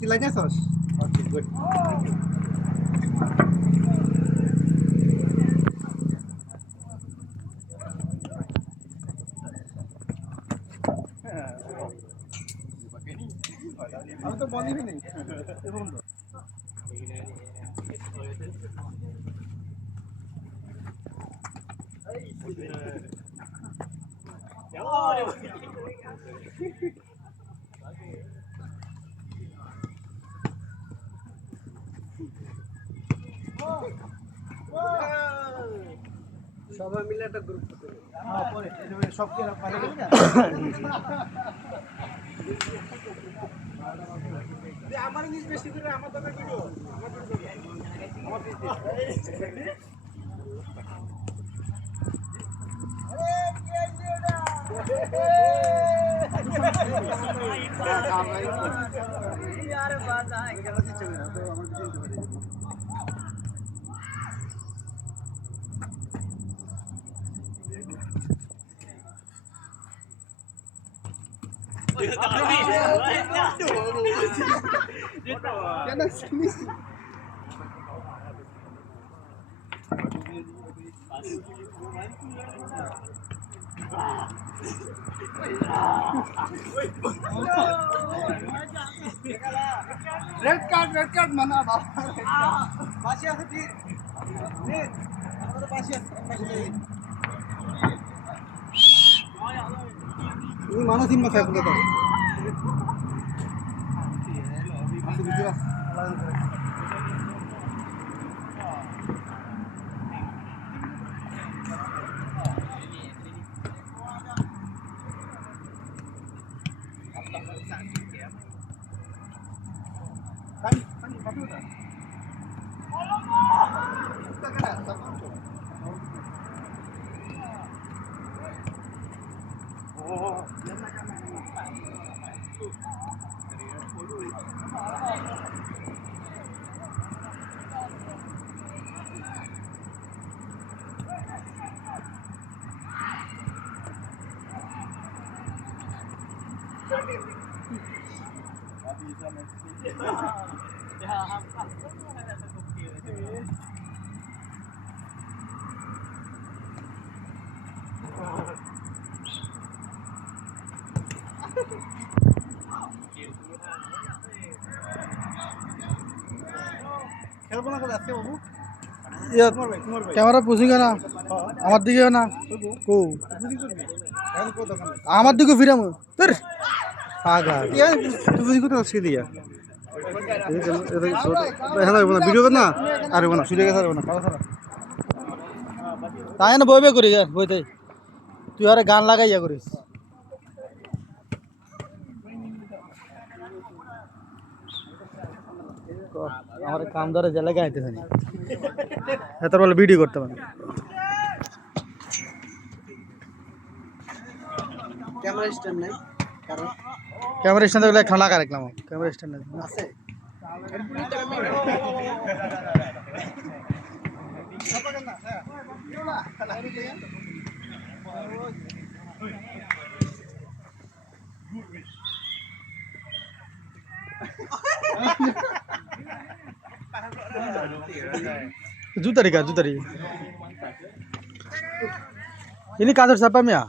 Kilanya sos. Okay, good. আমি তো বলি নাই এরকম তো সবাই মিলে একটা গ্রুপ করতে হবে। হ্যাঁ পরে সব কি পারে গেল না যে আমার নিজ বেশি করে আমার দরকার ভিডিও আমার ভিডিও यार बात आए क्या बात चल रहा तो আমার কিছু দিতে পারি Jangan sini. Red card mana bawa? Masih ada di. Nih, ada masih ada. Ini mana sih mas saya punya tahu? Masih bicara. Camera পুষিগে না আমার দিকে না কো আমার দিকে ফিরাম তোর আগা তুই বুঝি কোথাও আজকে দিয়া ভিডিও কর না আরে না শুনে গেছে না তাই না বইবে করি বইতে তুই আরে গান লাগাইয়া করিস আমার কাম ধরে জেলে গাইতেছে না এত বলে ভিডিও করতে পারে ক্যামেরা স্ট্যান্ড নাই কারণ ক্যামেরা স্ট্যান্ড থাকলে ঠান্ডা করে রাখলাম ক্যামেরা স্ট্যান্ড আছে jutari ini kantor siapa Mia?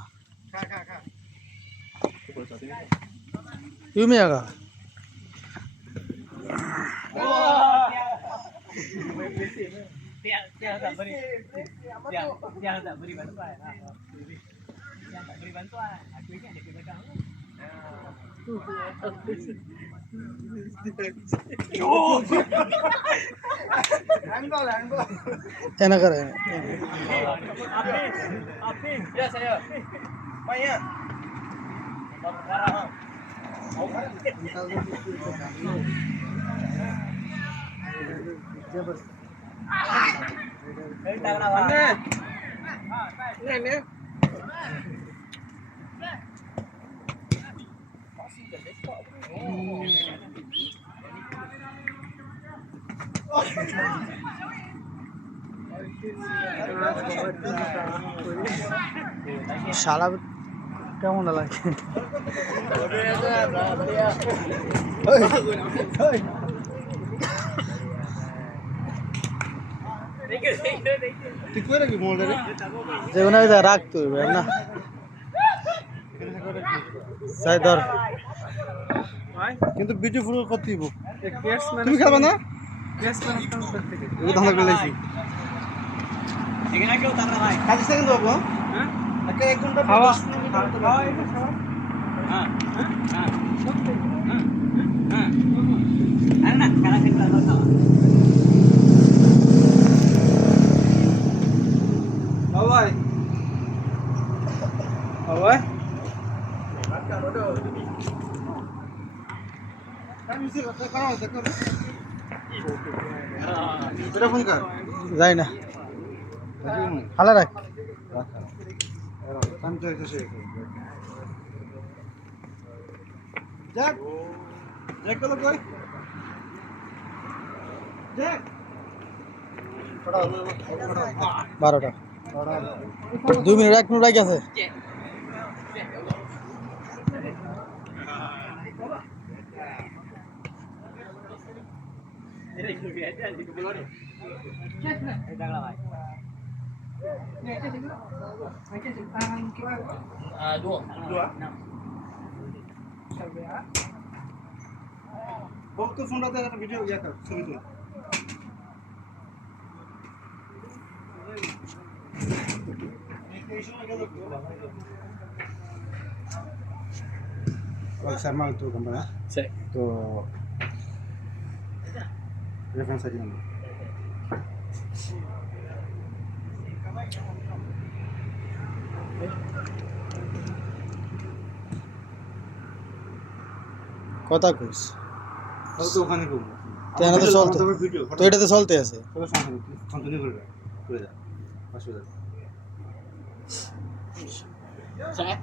Ini Mia kah? Jangan tak beri bantuan. Jangan tak beri bantuan. Aku ini ada pegang. Enak kan? Ya saya. Banyak. Ini শালা কেমন লাগে? ঠিক করে কি মোবাইলটা রে? যে কোনো একটা রাখতে হবে না সাই ধর কিন্তু বিউটিফুল করতে দিব। তুমি খেলবা না? ও ধান্দা করে লাইছি। এখানে কেউ ধান্দা নাই। কাজ সেকেন্ড বাবু। হ্যাঁ? একটা 1 ঘন্টা 10 মিনিট করতে হবে। হ্যাঁ। হ্যাঁ। হ্যাঁ। আরে না খেলা খেলতে দাও। ভাই ভাই যাই না হালা রাখ বারোটা 2 মিনিট 1 মিনিট আগে আছে बहुत फोन रहता है वीडियो या कर छवि तुल और शर्मा तो कंपनी है तो रेफरेंस आईडी नंबर কথা কইস तो ওখানে করব তেনা তো চলতে তো এটা তো চলতে আছে কোনো সমস্যা নেই কন্টিনিউ করবে করে যা অসুবিধা স্যার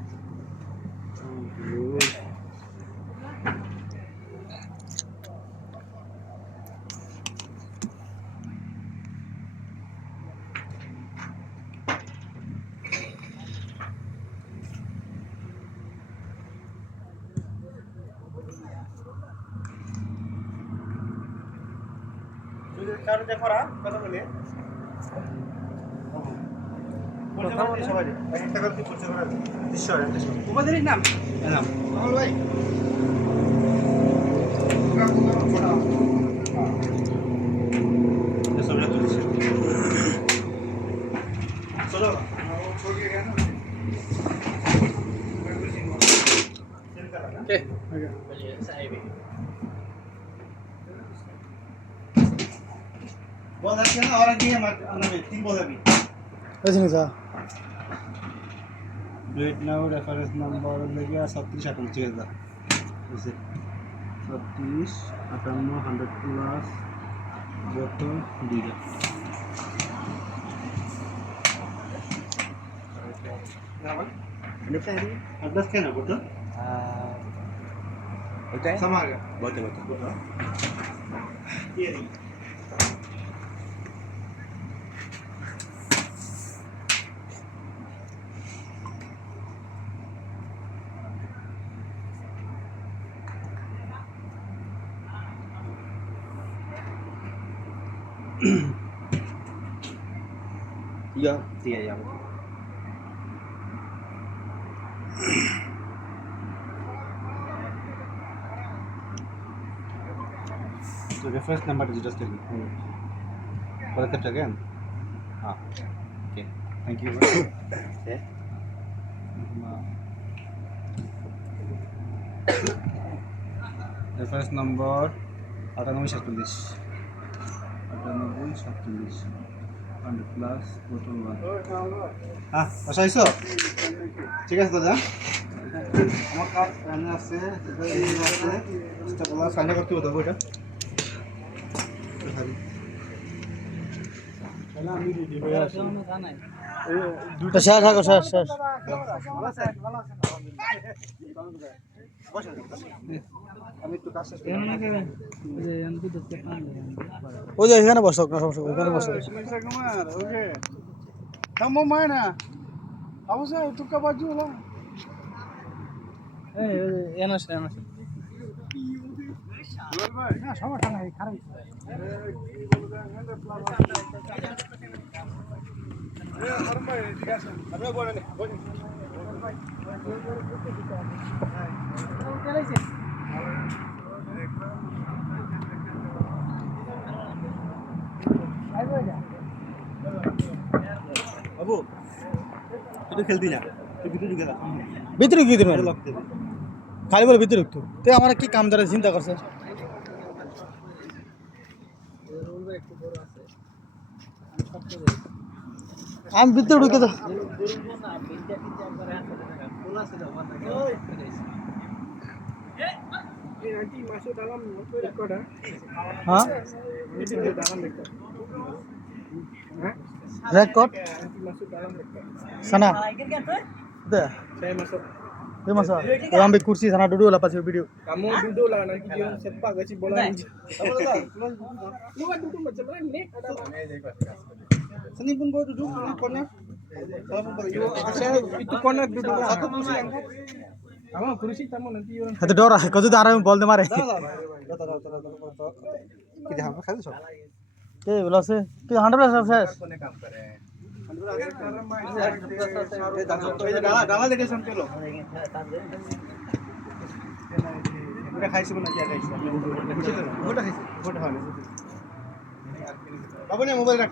কারো যে করা কথা বলে কথা বলে সবাই একটা করে কি করতে করে দৃশ্য উপদের নাম নাম আমল ভাই সব যা তুলছে চলো छोड़ के गया ना ओके चलिए साहिब बहुत अच्छी है ना और आगे हमारे 3 बोल अभी ऐसे नहीं था डेट नाउ रेफरेंस नंबर ले गया 37 58 का जैसे 37 58 100 प्लस बोतल दीजिए एड्रेस क्या है बोतल होता है समार बोतल ये नहीं Iya, iya. So reference number is just taken. Correct it again. Ah, okay. Thank you. Okay. Reference number 9847. 9847. 100 plus bottle 1. Ah, আসাইছো? ঠিক আছে দাদা। আমার কাজ এখানে আছে, এটা এই আছে। এটা বলা সাইন করতে হবে এটা। তাহলে আমি দিয়ে দিব। শেষ থাকো শেষ ভালো আছে ভালো আছে বসেন আমি একটু কাজ শেষ করি ওই যে এখানে বসো না সমস্যা এখানে বসো কুমার ওকে kamu mana apa sih tukar baju lah anus না সমস্যা নাই খারাপ বাবু তুই খেলতি না তুই ভিতরে ঢুকে যা ভিতরে কি দিবেন লক দেবে খালি বলে ভিতরে একটু তো আমার কি কাম ধরে চিন্তা করছে আমি ভিতরে ঢুকে যা হ্যাঁ record sana udah dia masa orang ambil kursi sana duduk lah pas video Kamu duduk lah nanti dia sepak kasih bola ni. Lu kan duduk macam mana ni? sini pun gua duduk di corner kalau pun bagi Saya itu corner duduk satu kursi angkat. Kamu kursi tamu nanti orang. itu dora kau tuh arah bol de mare kita apa kali so ke bola se ke 100% শেষ ডালা দেখে শুন পেলো ওটা খাইছি না কি খাইছি ওটা খাইছি ওটা হয় বাবু নে মোবাইল রাখ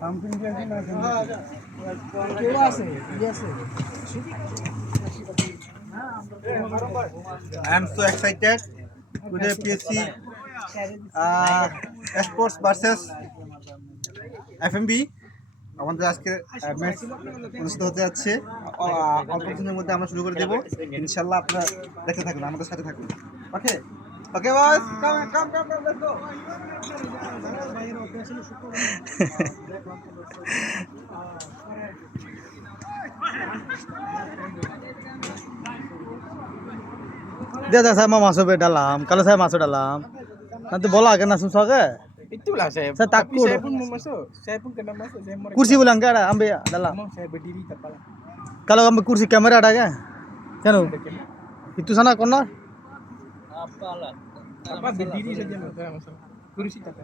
সামথিং কি আছে না কেউ আছে কি আছে I am so excited today PSC sports versus FMB আমাদের আজকে ম্যাচ অনুষ্ঠিত হতে যাচ্ছে অল্প দিনের মধ্যে আমরা শুরু করে দেব ইনশাআল্লাহ আপনারা দেখতে থাকুন আমাদের সাথে থাকুন okay okay boss come let's go dia dah saya mau masuk ke dalam kalau saya masuk dalam nanti bola kena susah ke Itulah saya. Saya Tapi takut. saya pun mau masuk. Saya pun kena masuk. Saya mau. kursi bilang enggak ada ambil dalam Mau saya berdiri tak apa. kalau ambil kursi kamera ada kan Janu itu sana corner Apa berdiri saja saya masuk. Kursi tak apa.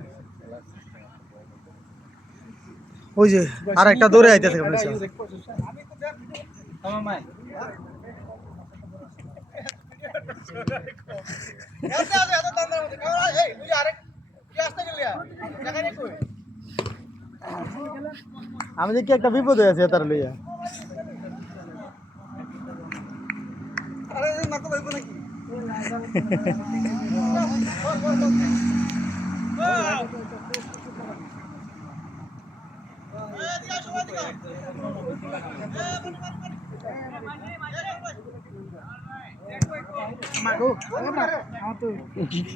ওই যে আর একটা দৌড়ে আইতেছে Ada কাছে you record susah. আমার মাই আমি যে কি একটা বিপদ হয়ে আছে তার লইয়া আরে না তো ভাইবো নাকি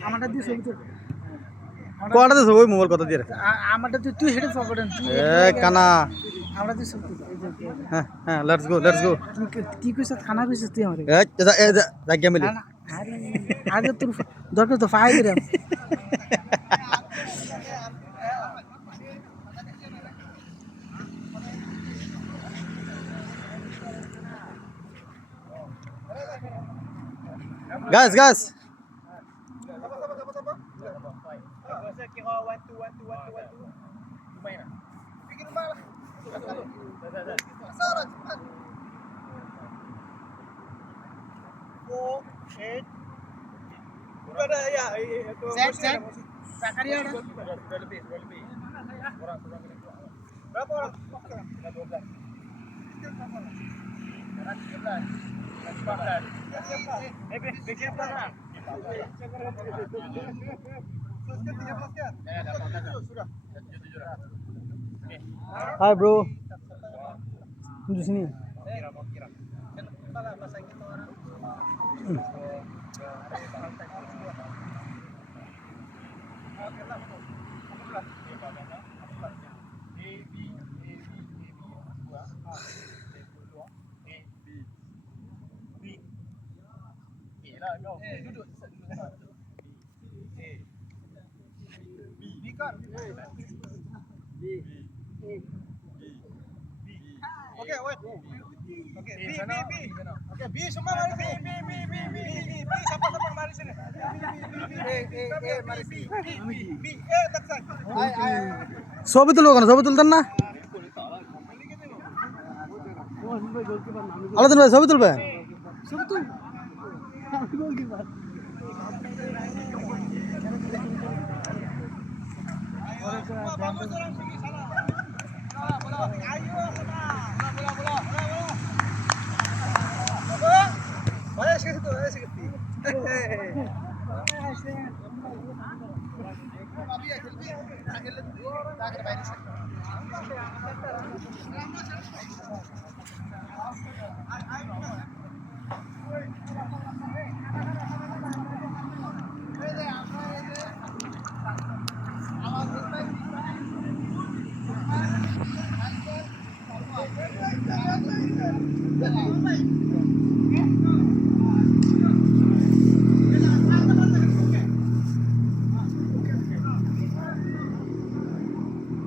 আমারটা দিয়ে ছবি তো কোয়াটা তো ওই মোবাইল কথা দিয়ে রাখ আমারটা তুই হেডে ফরওয়ার্ড এ কানা আমরা দিয়ে ছবি হ্যাঁ হ্যাঁ লেটস গো কি কইছ খানা কইছ তুই আমারে এ যা গিয়ে মিলি আরে আগে তোর দরকার তো ফাই দিলাম গাছ Hai bro. Di sini. Oke, wait. Oke, B. Oke, B semua mari sini. B. Siapa mari sini. Mari sini. B. Taksan. ছবি তুলবো কেন? ছবি তুলতেন না? আলাদিন ভাই ছবি তুলবে?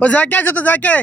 ও যাকে আছে তো যাকে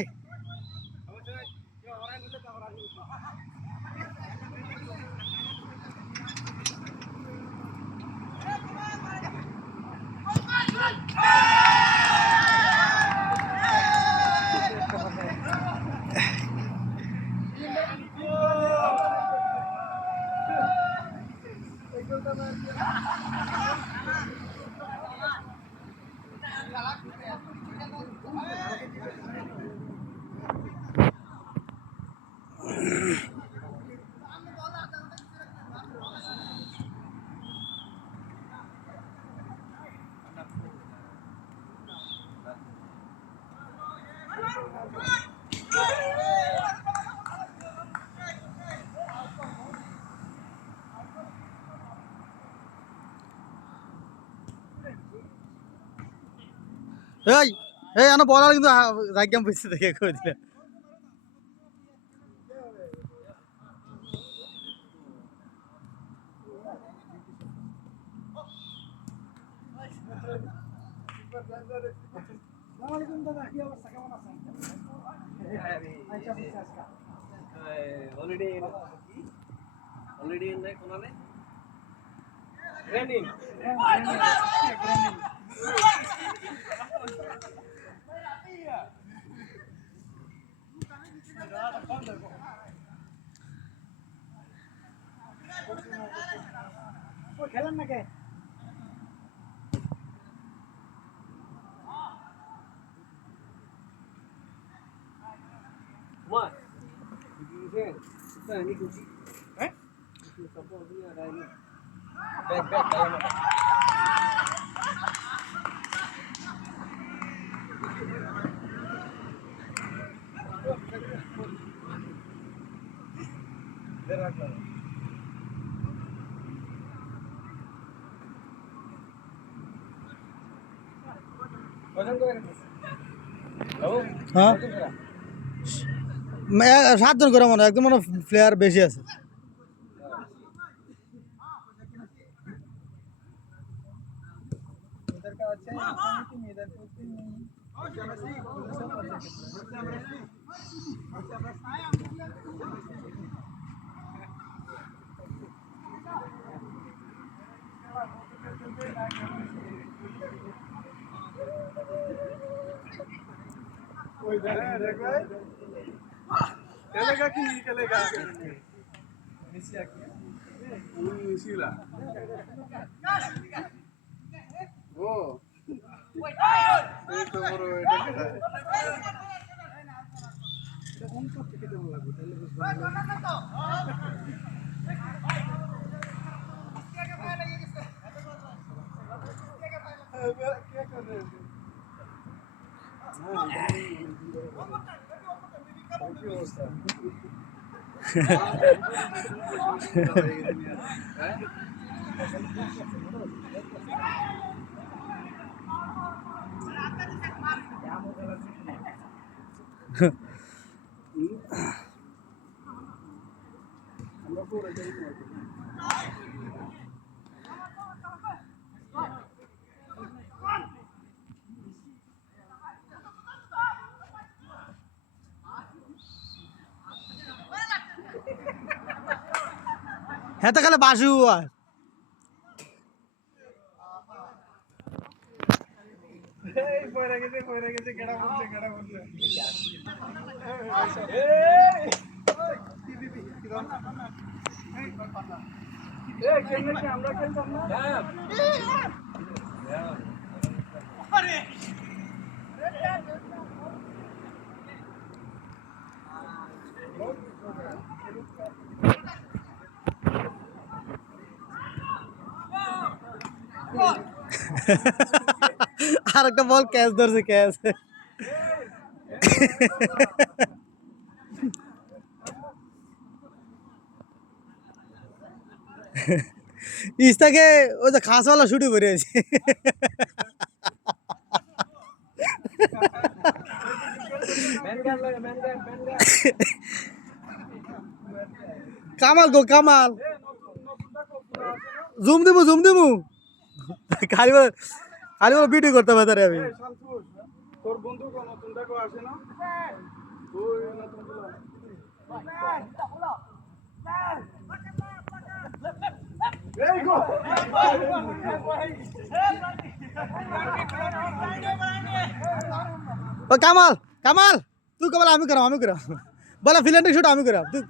এই এই আনো বলার কিন্তু রাজ্ঞাম বুঝতে দেখে কই দিলে Already in the Konale? Training. খেলেন নাকি What? Ini kunci. Siapa punya ada ini? Back dalam apa? হ্যাঁ 7 জন করে মনে একদম মনে প্লেয়ার বেশি আছে चलेगा कि नहीं चलेगा मिसी lah oh itu baru itu untuk kita lagu হ্যাঁ তো খালে বাসু আর এই পয়রা গেছে কেডা বলছে এই কেমনে কি আমরা খেলতাম না আর একটা বল ক্যাচ ধরছে ক্যাচ ইস্তাকে ওই যে খাসওয়ালা শুটে পড়ে আছে কামাল গো কামাল জুম দিমু খালি বলে ভিডিও করতে পারে আমি এই শান্তুস তোর বন্ধু কোন নতুন দেখো আসে না তুই নতুন গুলো এই গো ও কামাল কামাল তুই কামাল আমি করাম বলে ফিল্ডিং শুট আমি করাম তুই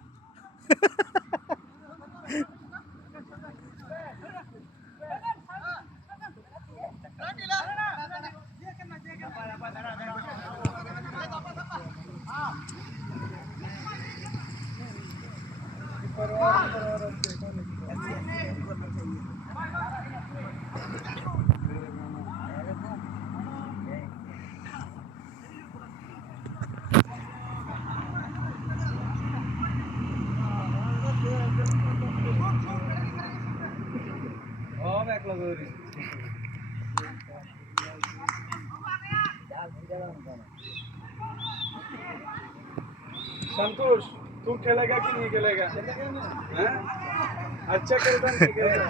संतोष तू खेलेगा कि नहीं खेलेगा हैं? अच्छा खेलता नहीं खेलेगा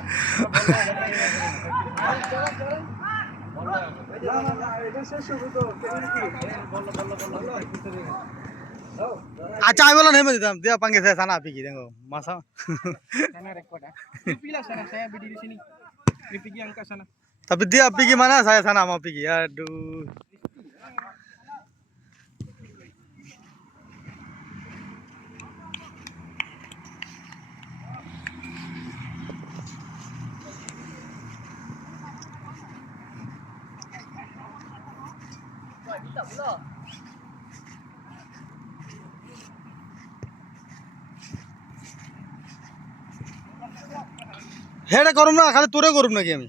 না এটা শেষ হবে তো কেমন কি আচ্ছা আমি বললাম হেমে দিতাম দিয়া পাঙ্গে সানা পিকি দেখো মাসা sana record pipila sana saya berdiri sini pipiki angka sana tapi dia pigi mana saya sana mau pigi aduh হেডে করুম না খালি তোরে করুম নাকি আমি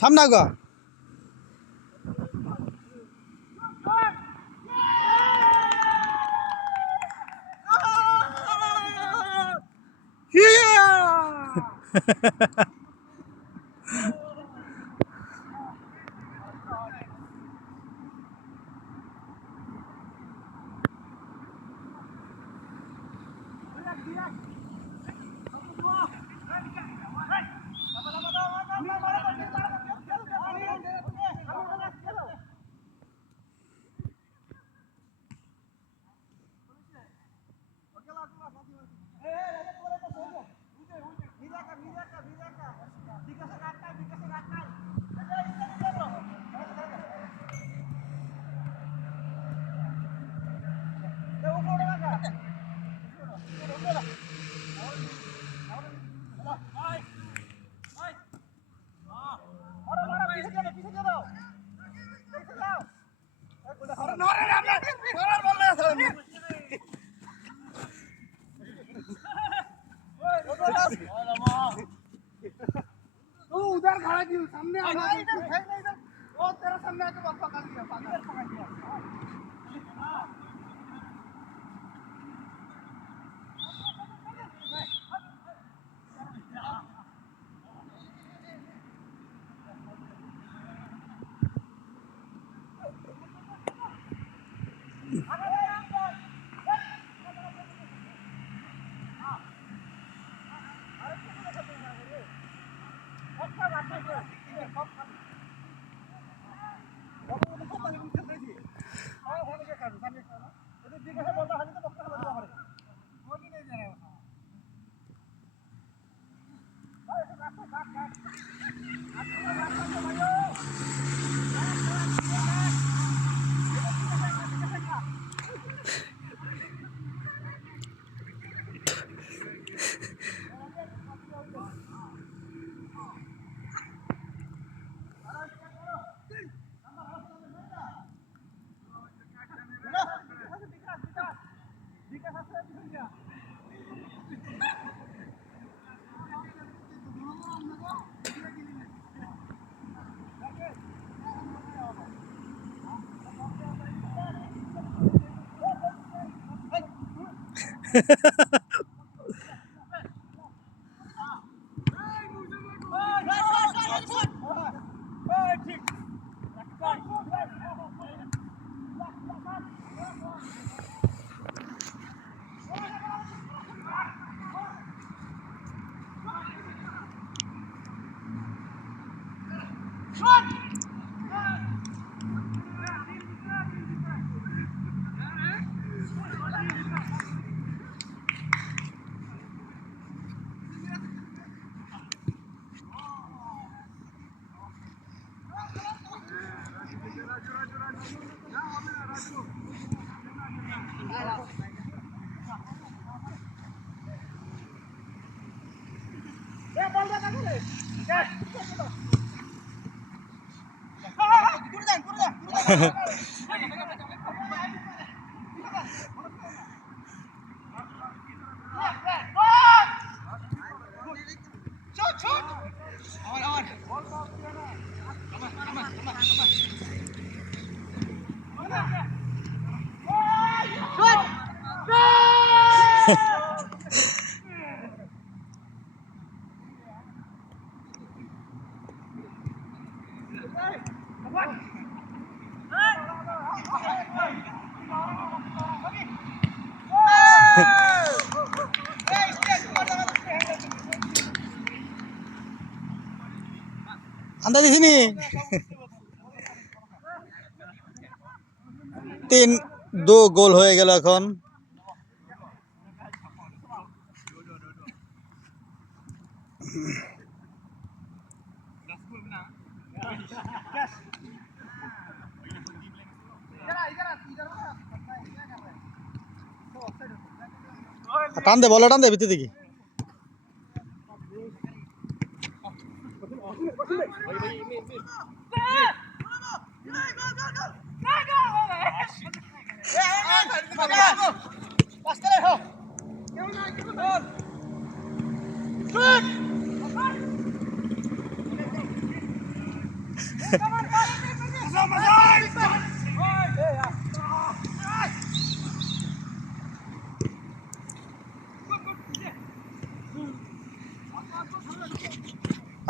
সামনে আগা तू उधर खड़ा क्यों सामने आ वो तेरा सामने आके बस पकड़ लिया আন্দা দিছিনি 3-2 গোল হয়ে গেল এখন। টান দে, বলে টান দে ভিতর দিকে।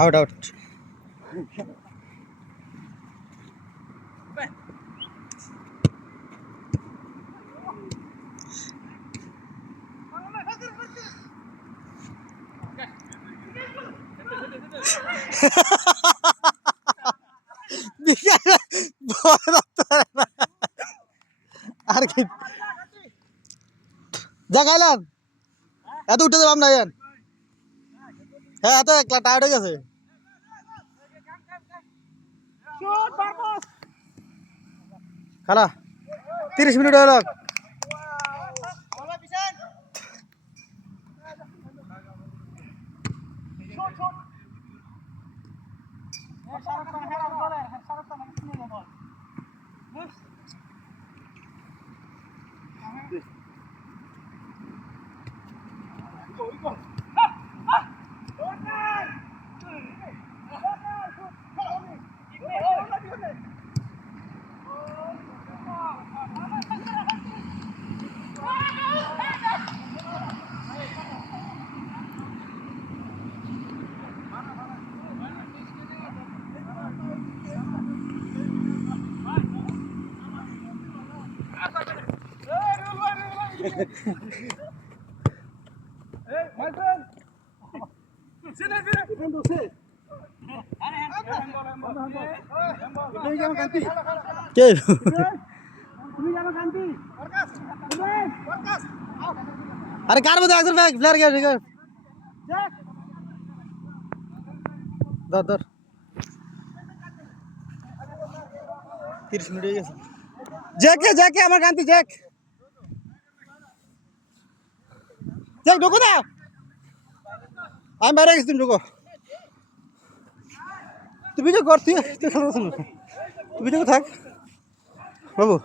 Out out. আর কি যা খাইলাম এত উঠে যাবাম না ইয়ান। হ্যাঁ এত একলা টায়ার্ড হয়ে গেছে। খালা 30 মিনিট হয়ে গেল। Hey, my friend. Sit. কে আরে কার মধ্যে একজন প্লেয়ার গেছে ধর 30 মিনিট হয়ে গেছে জ্যাকে আমার কান্তি জ্যাক ঢুকো না আমি বাইরে গেছি তুমি ঢুকো তুমি যে কর তুই তুমি ঢুকো থাক বাবু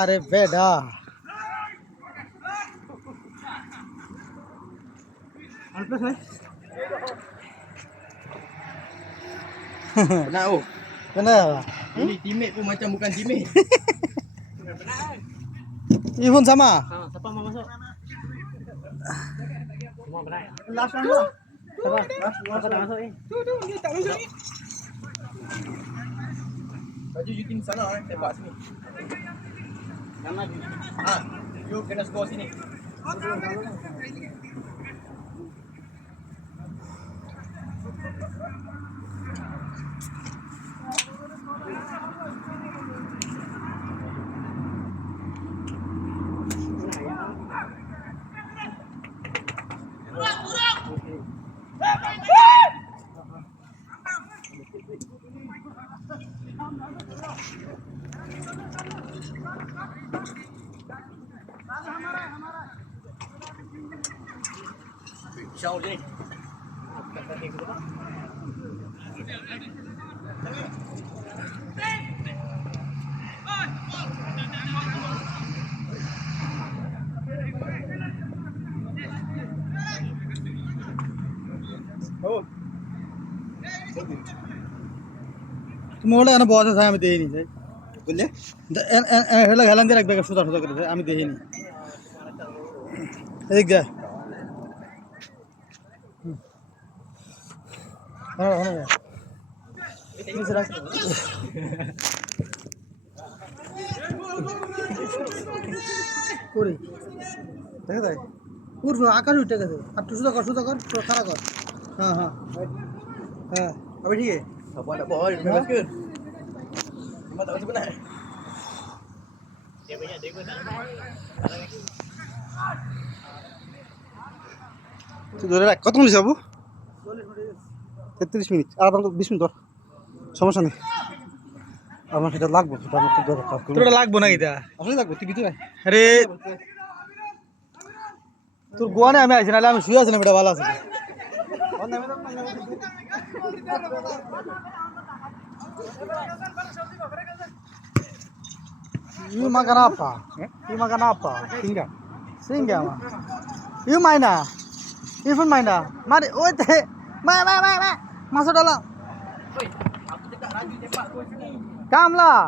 আরে বেডা Kenapa? Kenapa? Ini teammate pun macam bukan teammate. Ini pun sama. Siapa mau masuk? Semua benar. Last one lo. Siapa? Siapa nak masuk ni? Tu dia tak masuk ni. Baju you team salah tembak sini. Jangan lagi. You kena score sini. Show đi. তুমি ওটা এনে বসে আমি দেখিনি বুঝলে হেলা খেলান দিয়ে রাখবে সোজা করে আমি দেখিনি এদিক যা করি দেখা যায় পুরো আকাশ উঠে গেছে আর তুই সোজা কর খারাপ কর হ্যাঁ আমি ঠিক আছে Apa nak buat? Bebas ke? Memang tak sebenar. Dia banyak dia guna. ধরে রাখ কত মিনিট যাবো 33 মিনিট আর 20 মিনিট ধর সমস্যা নেই আমার সেটা লাগবে সেটা আমার খুব দরকার তোর লাগবো না এটা আসলে লাগবে তুই ভিতরে আরে তোর গোয়ানে আমি আইছি নাহলে আমি শুয়ে আছিলাম এটা ভালো আছে Ini makan apa? Ini makan apa? Singgah mah. Ini main ah? Ini pun main dah. Mari, oi teh, masuk dalam. Come lah.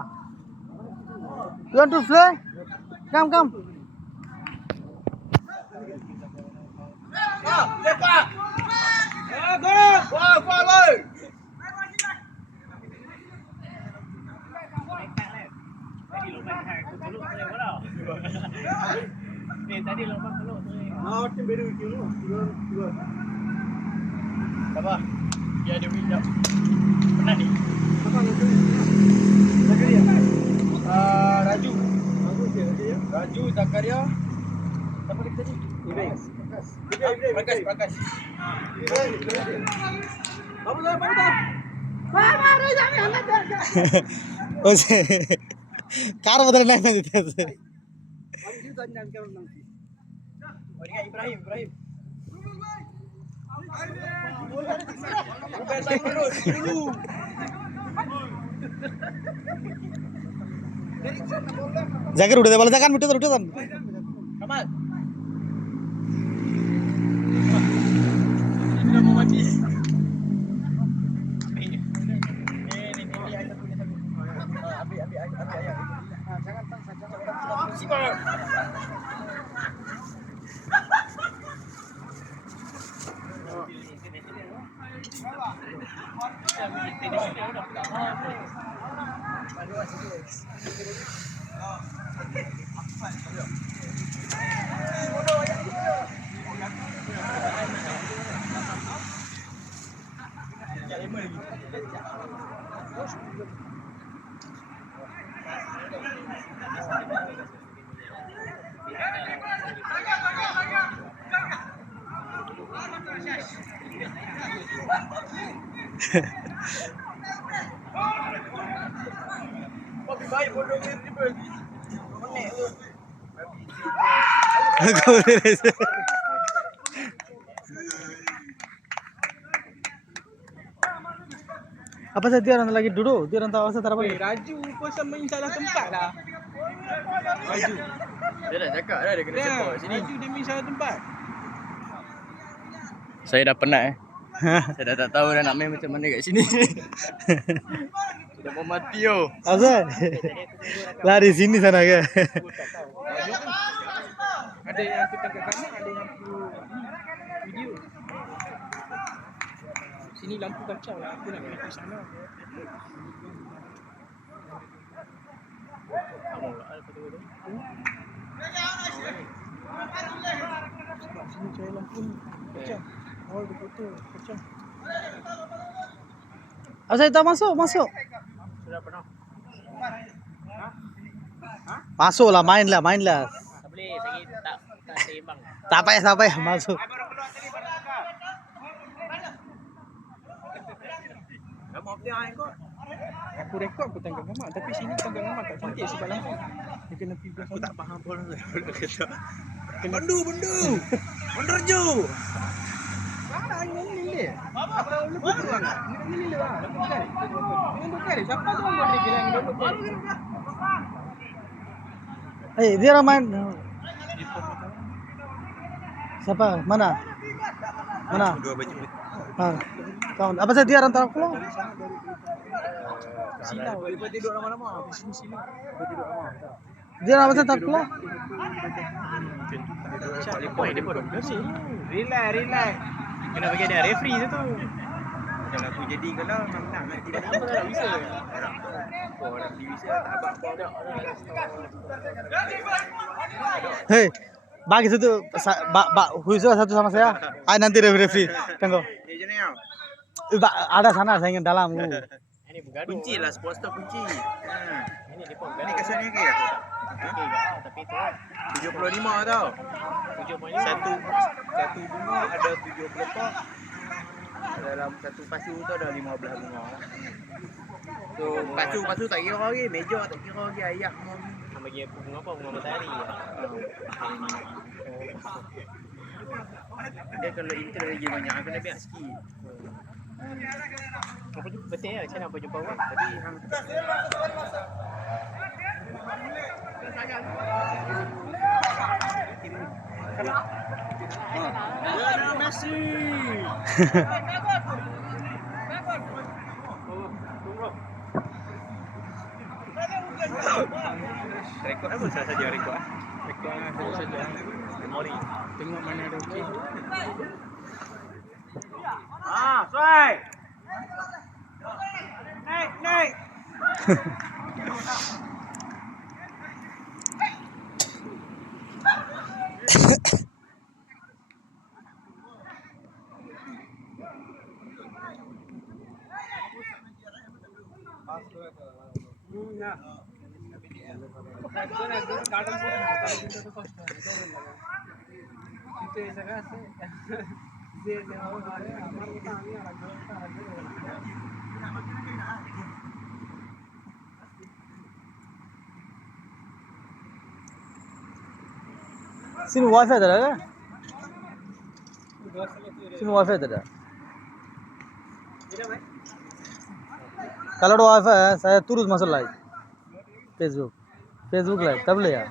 You want to play? Come. Cepat. Gol. Tadi lompat peluk tu. tim baru dulu. Apa? Dia ada win jap. Penat ni. Apa nanti? Zakaria. Raju. Raju Zakaria. Siapa lagi tadi? Prakash. ওসে কার বদলে নাই দিতেছে Ibrahim. জায়গা উঠে দে বলে জায়গা উঠে যান Kamal. Sudah mau mati. Ini ayat satu. Ambil ayat. Jangan Kau beres. Apa sih dia orang lagi duduk? Dia orang tahu asal tak apa. Raju pasal main salah tempat lah. Raju. Dia dah cakap dah dia kena support sini. Raju dia main salah tempat. Saya dah penat Saya dah tak tahu dah nak main macam mana kat sini. Sudah mau mati yo. Asal? Lari sini sana ke? Ada yang aku tangkap kanan, ada yang aku video. Sini lampu kacau lah, aku nak pergi sana. Sebab sini cahaya lampu ni kacau. Awal dia foto kacau. Asal tak masuk, masuk. Sudah penuh. Masuklah, mainlah, mainlah. Tak boleh, saya tak seimbang. Tak payah masuk. Gambar dia kot. Aku rekod aku tangkap gambar, tapi sini tangkap gambar tak cantik sebab lampu. Dia kena pergi belah. Aku tak faham pun kata. Bendu. Mundur je. Salah ni ni. Apa lebih kurang? Ni lah. Ni bukan. Siapa tu orang buat gila ni bukan. Dia orang main. Siapa? Mana? Dua baju. Kawan. Apa sih dia orang tak keluar? Silau, dia tidur lama-lama. Di sini silau. Dia tidur lama. Dia orang macam tak keluar. Dia pun relax. Kena bagi dia referee tu. Kalau aku jadi kalau menang nanti dah Apa tak bisa? orang divisi tak abang dah. Hei, bagi satu, khusus satu sama saya. Nanti referee. Tengok. Dia je ni. Ada sana, saya ingin dalam. Ini bergaduh. Kunci lah, sport stop kunci. Ini dia pun Ni bergaduh. kasut ni ke? Okey, tapi tu 75 tau. 7.5. Satu bunga ada 70 pot. Dalam satu pasu tu ada 15 bunga. So pasu tak kira lagi, meja tak kira lagi, ayak semua. Nak bagi aku bunga apa? Bunga matahari. Dia kalau inter lagi banyak, kena biar sikit. Apa jumpa betul lah, saya nak jumpa orang. Tapi Lionel Messi. rekod apa saja rekod? Rekod saja. Memori. Tengok mana ada okey. Strike. Naik. Sini wifi ada kan? Sini wifi ada. Kalau ada wifi, saya turut masuk live. Facebook live, tak boleh ya?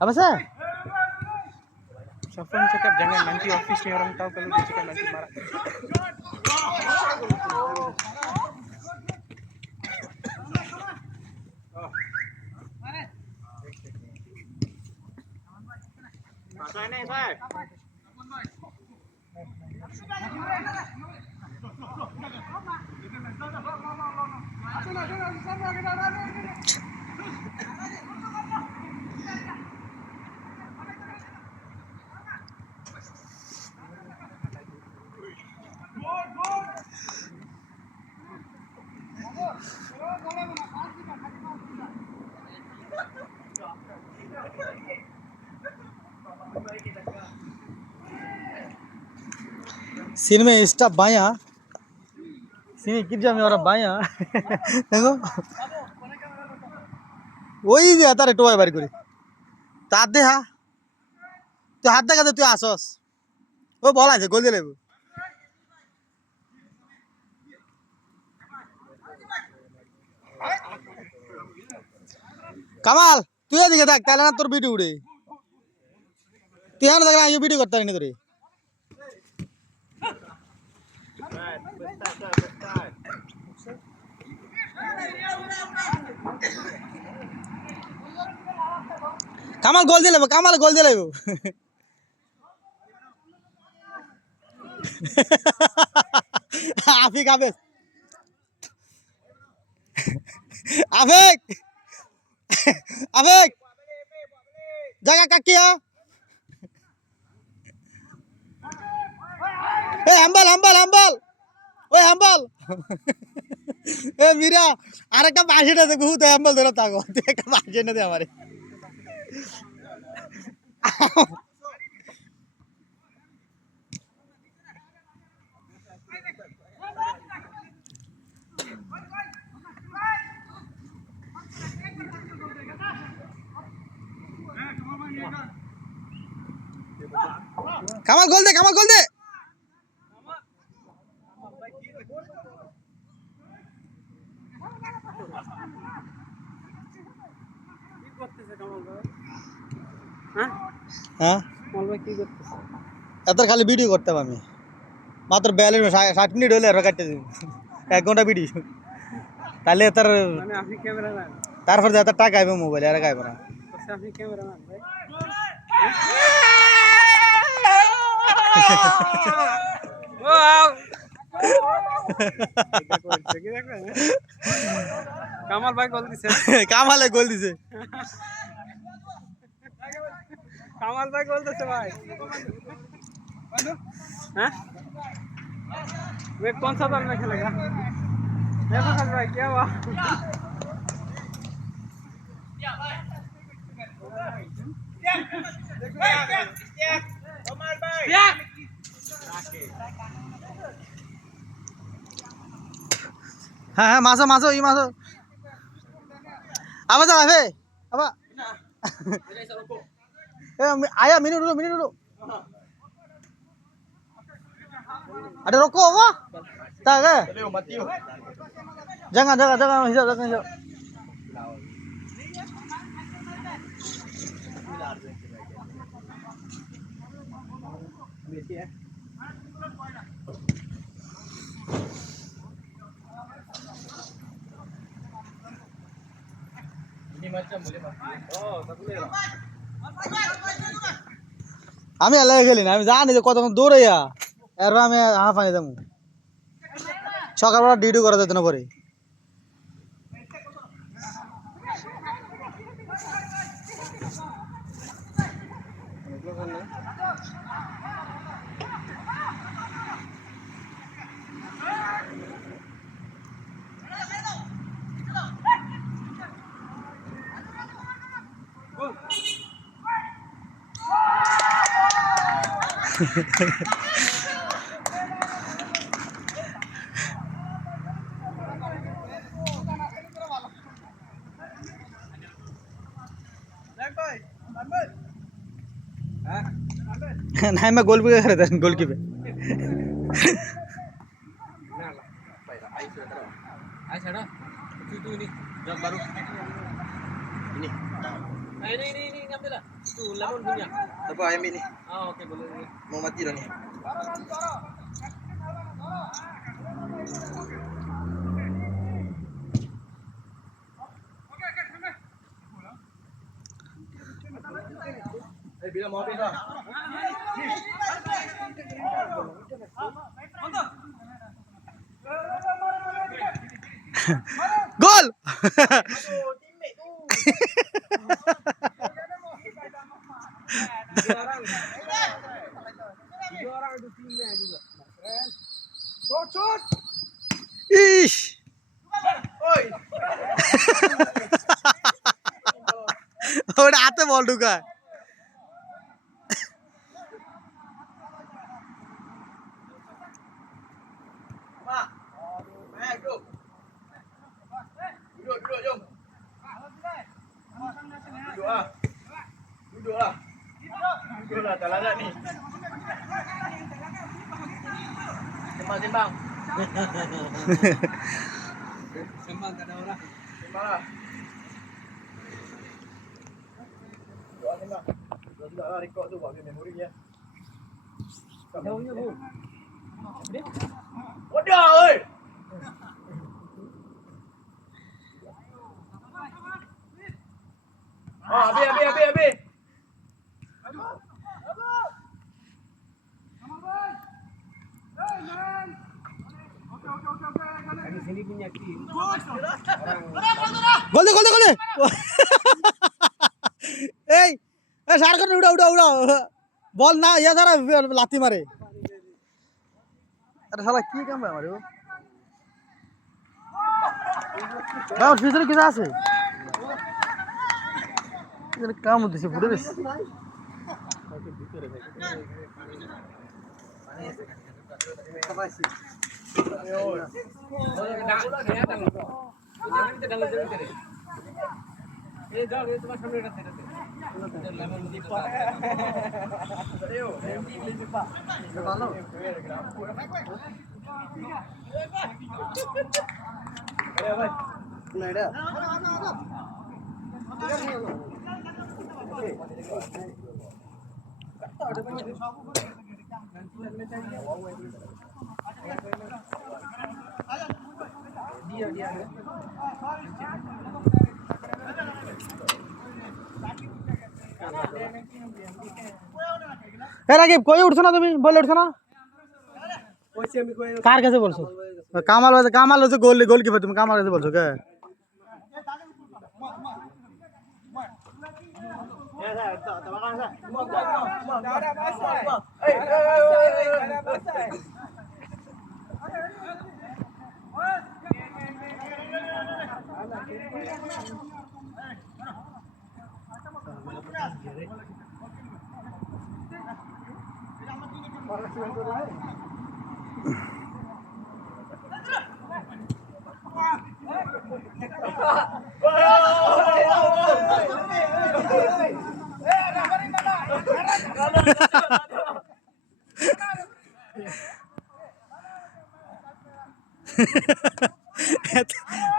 Apa sih? Safwan cakap jangan nanti office ni orang tahu kalau dia cakap nanti marah. सीन में स्टाफ बाया सीन किट जामी और बाया देखो ওই যে তারে টোয়াই বাড়ি করে তার দে হা তুই হাত দেখা দে তুই আসস ও বল আছে গোল দিয়ে লেবু কামাল তুই এদিকে দেখ তাহলে না তোর ভিডিও উড়ে তুই এখন দেখ আমি ভিডিও করতে পারি না তোরে কামাল গোল দিয়ে লেবো কামাল গোল দিয়ে লেবো আফিক আবেগ আবেগ আবেগ জায়গা কাকিয়া এ হাম্বাল হাম্বাল হাম্বাল ওই হাম্বাল এ মীরা আরেকটা বাঁশি না দেখো তো হাম্বাল ধরে থাকো তুই একটা বাঁশি না দে আমারে কামাল গোল দে কামাল গোল দে হ্যাঁ এত খালি ভিডিও করতাম আমি মাত্র 60 মিনিট হলে আরো কাটতে দিব 1 ঘন্টা ভিডিও তাহলে তার মানে আপনি ক্যামেরাম্যান তারপর যত টাকা আইবে মোবাইলে আর গাইব না আপনি ক্যামেরাম্যান ভাই ওয়াও কামাল ভাই গোল দিছে কামালে গোল দিছে কামাল ভাই গোল দিছে ভাই हैं वे कौन सा दल में खेलेगा देखो खान भाई क्या हुआ হ্যাঁ হ্যাঁ মাসো মাসো ই মাসো আবা যা আবে আবা এ আয়া minute dulu ada rokok apa tak ke jangan hijau Ini macam boleh mati. Oh, tak boleh lah. আমি আল্লাহ খেলি না আমি জানি যে কতক্ষণ দৌড়ে এর আমি হাফ আনি দেবো সকালবেলা ডিউটি করা যেত না পরে नहीं मैं गोल भी कर रहा था गोल की पे Ayo sana. Itu ini. Jam baru. Ini. Nah, ini ambil lah. Itu lemon punya. Apa ayam ini? Ah, oke boleh. Mau mati dah nih. Bila mau habis dah. गोल इश বল ঢুকায় Duduk lah, tak larat ni. Sembang. Sembang tak ada orang. Sembang lah. Duduk lah sembang. Duduk lah rekod tu buat memori ya. Jauhnya tu. Wadah oi. Habis. Di sini punya tim. গোল দে এই সার করে উড়া বল না ইয়া সারা লাথি মারে আরে শালা কি কাম মারে ও গাও ফিজরে কিছু আছে এর কাম দিছে পুরো বেশ Jangan kita dalam jalan kita. Jauh itu mas sambil kat sana. Lemon di depan. Di depan. Kalau. Ayo, bhai. নাইডা Rakib কই উঠছো না তুমি বলে উঠছো না কার কাছে বলছো কামাল হচ্ছে গোলকিপার তুমি কামাল কাছে বলছো কে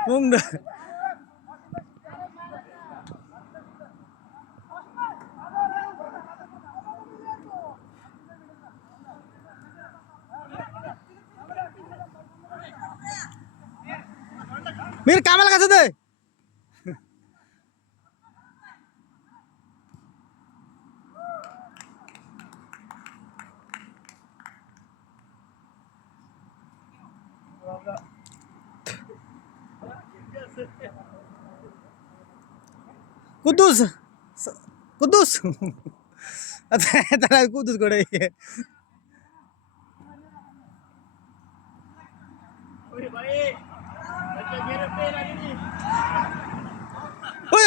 মুন্ডা মির কামাল কাছে দে কুদ্দুস কুদ্দুস আচ্ছা তারা কুদ্দুস করে Oi, baik. Macam kira fail hari ni. ওই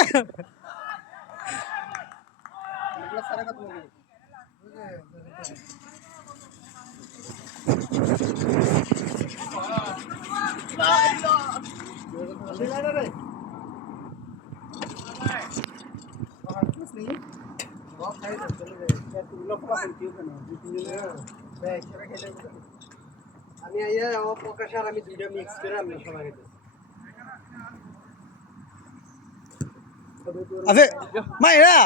আমি আইয়া আমার প্রকাশ আর আমি দুইটা মিক্স করে আমি সবাই আবে মাইরা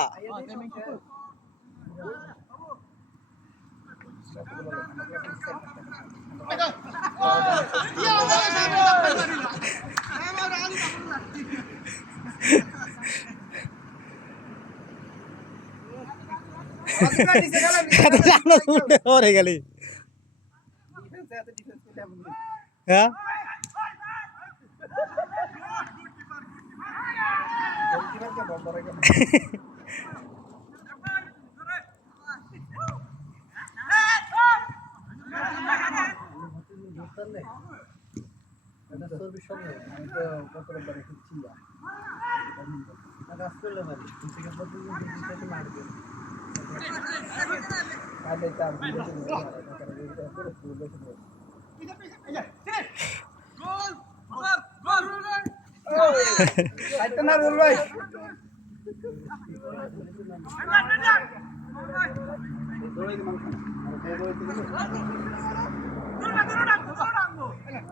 হয়ে গেলি হ্যাঁ Ada service shop ni, ada kotor barang kecil lah.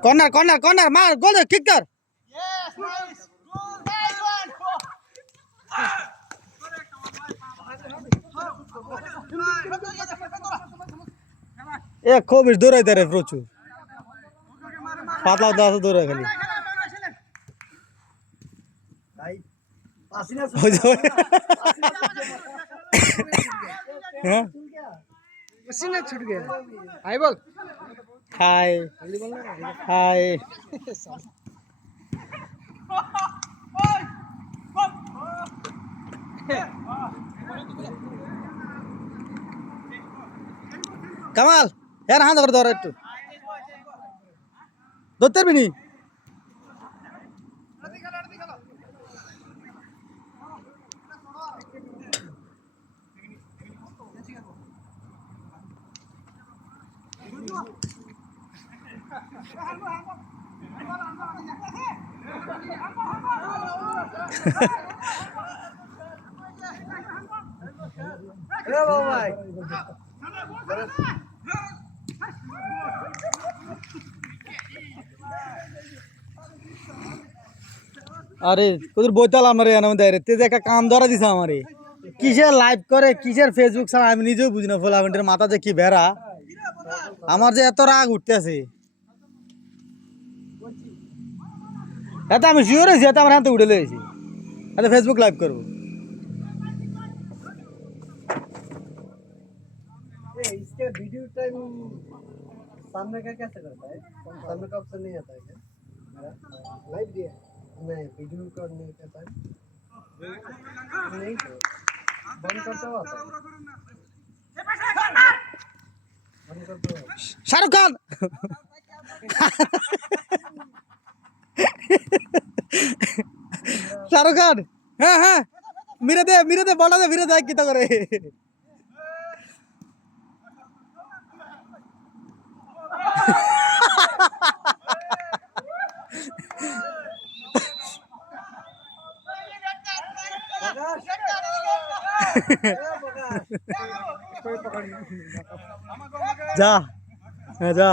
Corner corner corner মার গোল কিক কর এ খুব দৌড়াইতে রে প্রচুর পাতলা পাতলা দৌড়ায় খালি হ্যাঁ छूट गया आई बोल হাই হাই কামাল यार हाथ कर दो একটু ধরতে পারবি নি আরে তোদের বইতাল আমারে আমাদের তেজ একটা কাম ধরা দিছে আমারে কিসের লাইভ করে কিসের ফেসবুক ছাড়া আমি নিজেও বুঝি না ফোলাভেন্টের মাথা যে কি বেড়া আমার যে এত রাগ উঠতেছে এত আমি শিওর হয়েছি এত আমার হাতে উঠে লেগেছি এত ফেসবুক লাইভ করবো इसके वीडियो टाइम सामने का कैसे करता है सामने का ऑप्शन नहीं आता है क्या लाइव दिया नहीं वीडियो करने का टाइम नहीं तो बंद करते हो आता है बंद करते हो শাহরুখ খান শাহরুখ খান হ্যাঁ হ্যাঁ মিরে দে বলা দে মিরে দে কিতা করে যা হ্যাঁ যা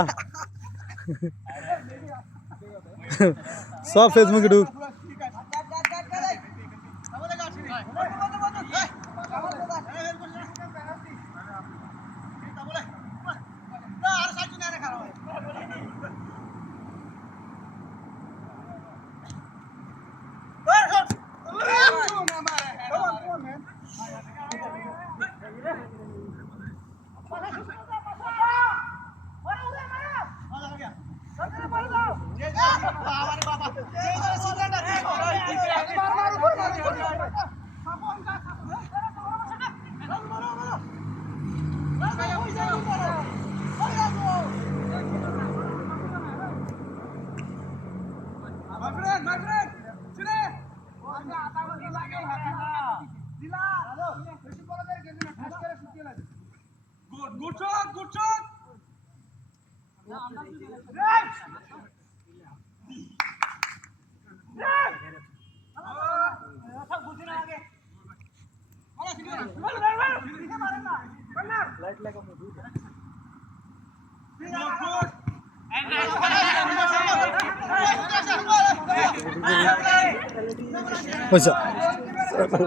সব ফেসবুকে ঢুক Good shot, good shot. What's up?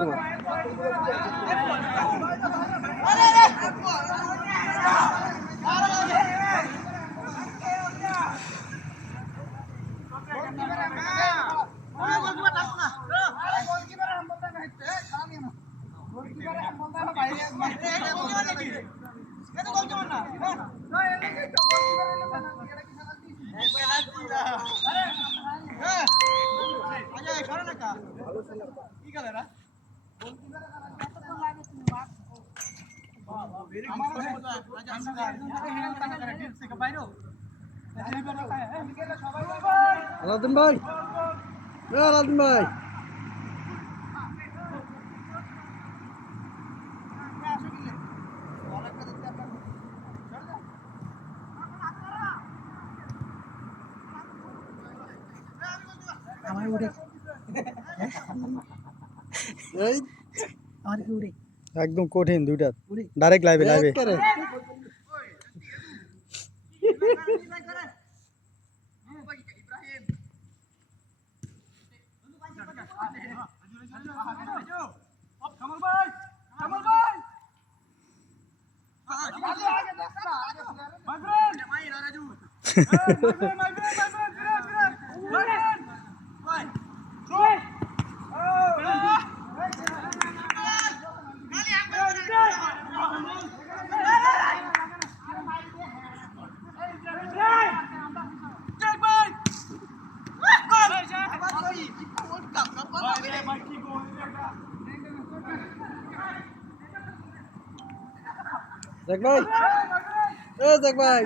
Aladdin ভাই আলাদিন ভাই একদম কঠিন দুইটা ডাইরেক্ট লাইভে লাইভে দেখ ভাই এ দেখ ভাই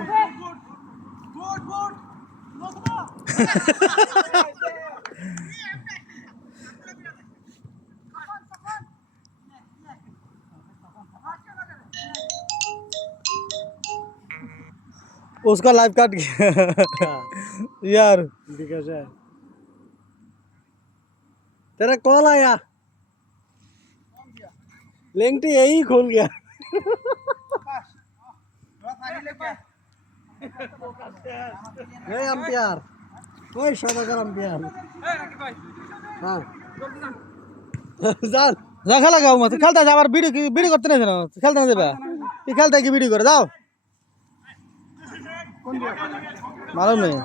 उसका लाइव काट गया यार तेरा कॉल आया लिंक यही खोल गया अंपायर कोई सदागर अंपायर हाँ चल जा खेला गाँव में खेलता है वीडियो वीडियो करते नहीं खेलते नहीं देगा खेलता है कि वीडियो कर जाओ मालूम नहीं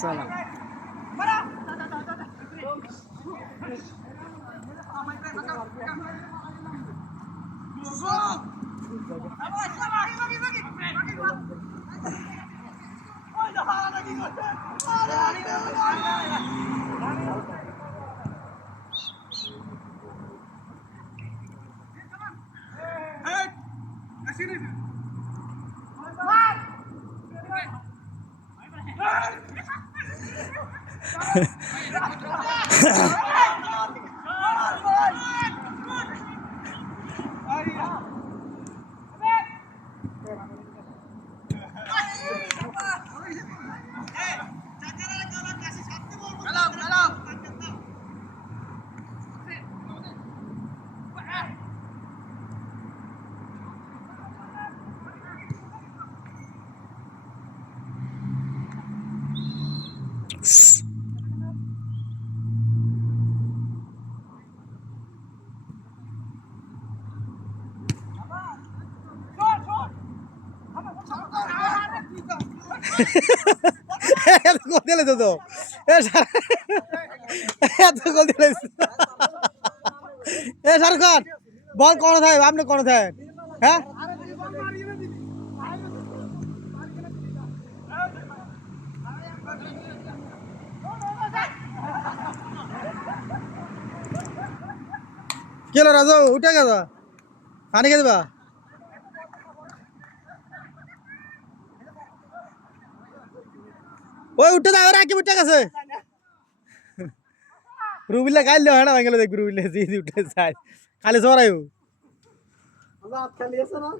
साला গোল দিলে তো এত গোল দিলে এ শাহরুখ খান বল কোন থাকে আপনি কোন থাকে হ্যাঁ কেলো রাজু উঠে গেছ পানি খেয়ে দেবা ওই উঠে যাও রাকি উঠে গেছে রুবিলা গাইলে হয় না ভাঙলে দেখবি রুবিলা জি উঠে যায় খালি সরাইও হাত খালি আছে না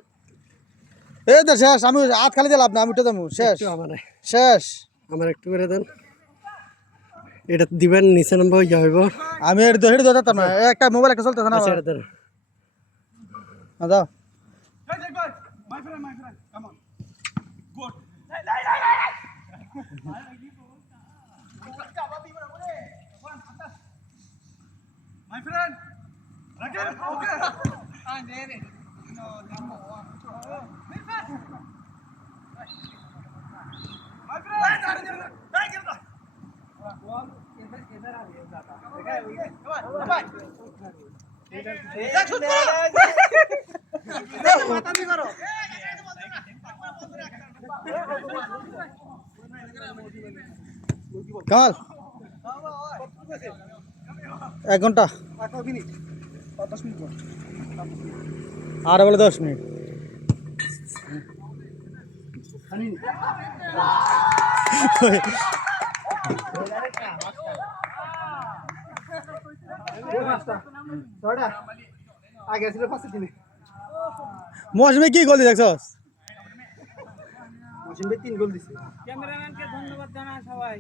এই তো শেষ আমি হাত খালি দিলাম না আমি উঠে যাবো শেষ শেষ আমার একটু করে দেন এটা দিবেন নিচে নাম্বার ইয়া হইব আমি হেড ধরতাম না একটা মোবাইল একটা চলতেছে না এটা ধর দাও My friend, again, okay. Ah, nee. No, My friend, কাল 1 ঘন্টা আর বলে 10 মিনিট আগে ছিল 5 দিনে মৌসুমে কি গোল দেখছস মৌসুমে 3 গোল দিছে ক্যামেরাম্যানকে ধন্যবাদ জানা সবাই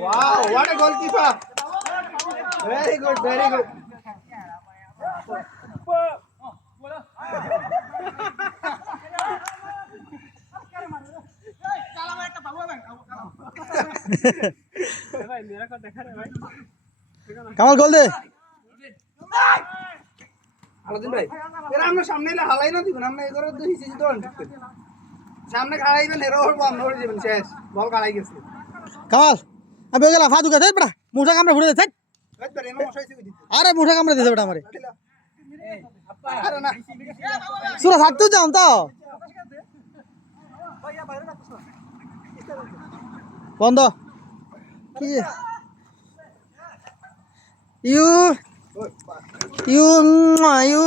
Wow, what a goalkeeper! Very good, very good. Kamal goal দে আলাদিন ভাই এরা আমরা সামনে এলে হালাই না দিবেন আমরা এগোর তো হিসেবে তো সামনে খাড়াইবেন এরা ওর বন্ধ করে দিবেন শেষ বল খাড়াই গেছে কামাল আমি গেলা ফাদু গেছে বেটা মুঠা কামড়ে ফুড়ে দেছে বুঝবেন এনো মশাইছে কই দিতে আরে মুঠা কামড়ে দিছে বেটা আমারে আরে না সুরা থাকতো যাও তো বন্ধ কি ইউ ইউ ইউ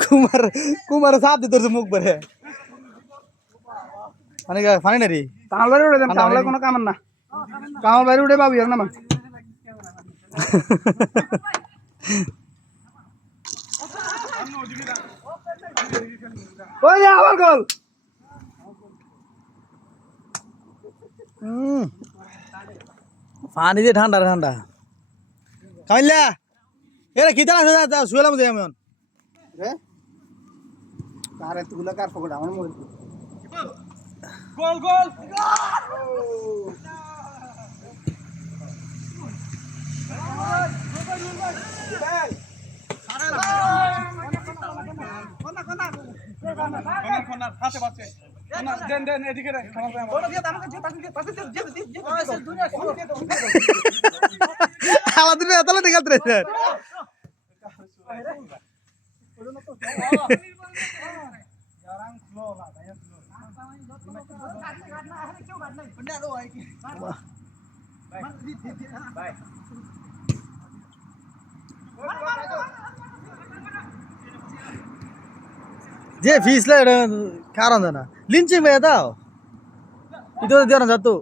কুমার কুমার সাপ দিতে তোর মুখ বেরে মানে ফানি না রে কামাল বাইরে উড়ে দেন কামালের কোনো কাম না কামাল বাইরে উড়ে পাবি আর না মা ওই আবার গোল পানি দিয়ে ঠান্ডা ঠান্ডা কামিল্লা এরা কি তারা শুয়েলাম যে আমি রে কার এতগুলো কার পকেট আমার মোবাইল গোল গোল হাতে পাচ্ছে দেন দেন এদিকে রে আমাদের এতলা ঠিক আছে যে ফিসলা কারণ না লিঞ্চিং ভাই দাও itu dia orang satu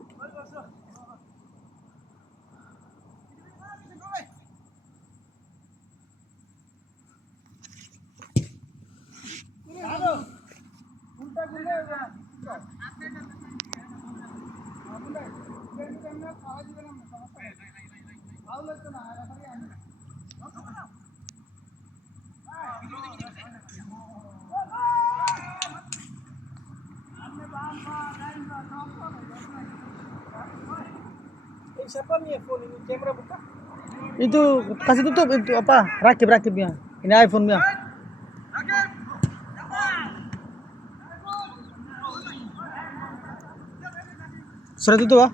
siapa nih phone ini kamera buka itu kasih tutup itu apa rakibnya ini iPhone-nya sudah tutup ah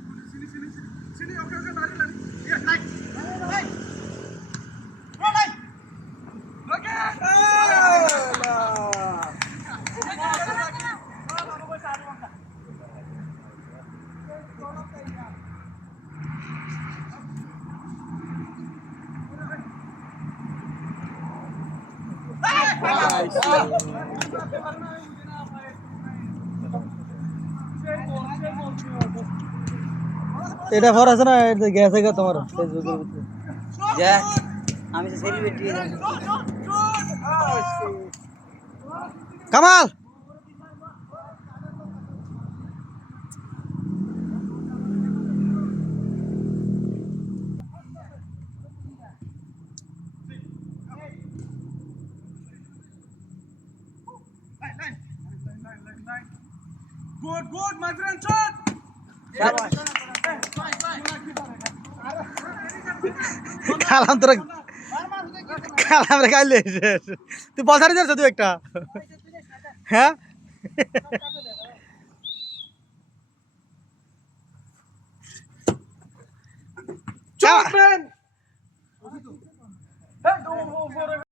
এটা ফর আছে না গেছে গা তোমার ফেসবুকের ভিতরে দেখ আমি তো celebrity Kamal good good my friend shot কালাম তোরা কালাম রে খাইলে তুই পয়সা দিছিস তুই একটা হ্যাঁ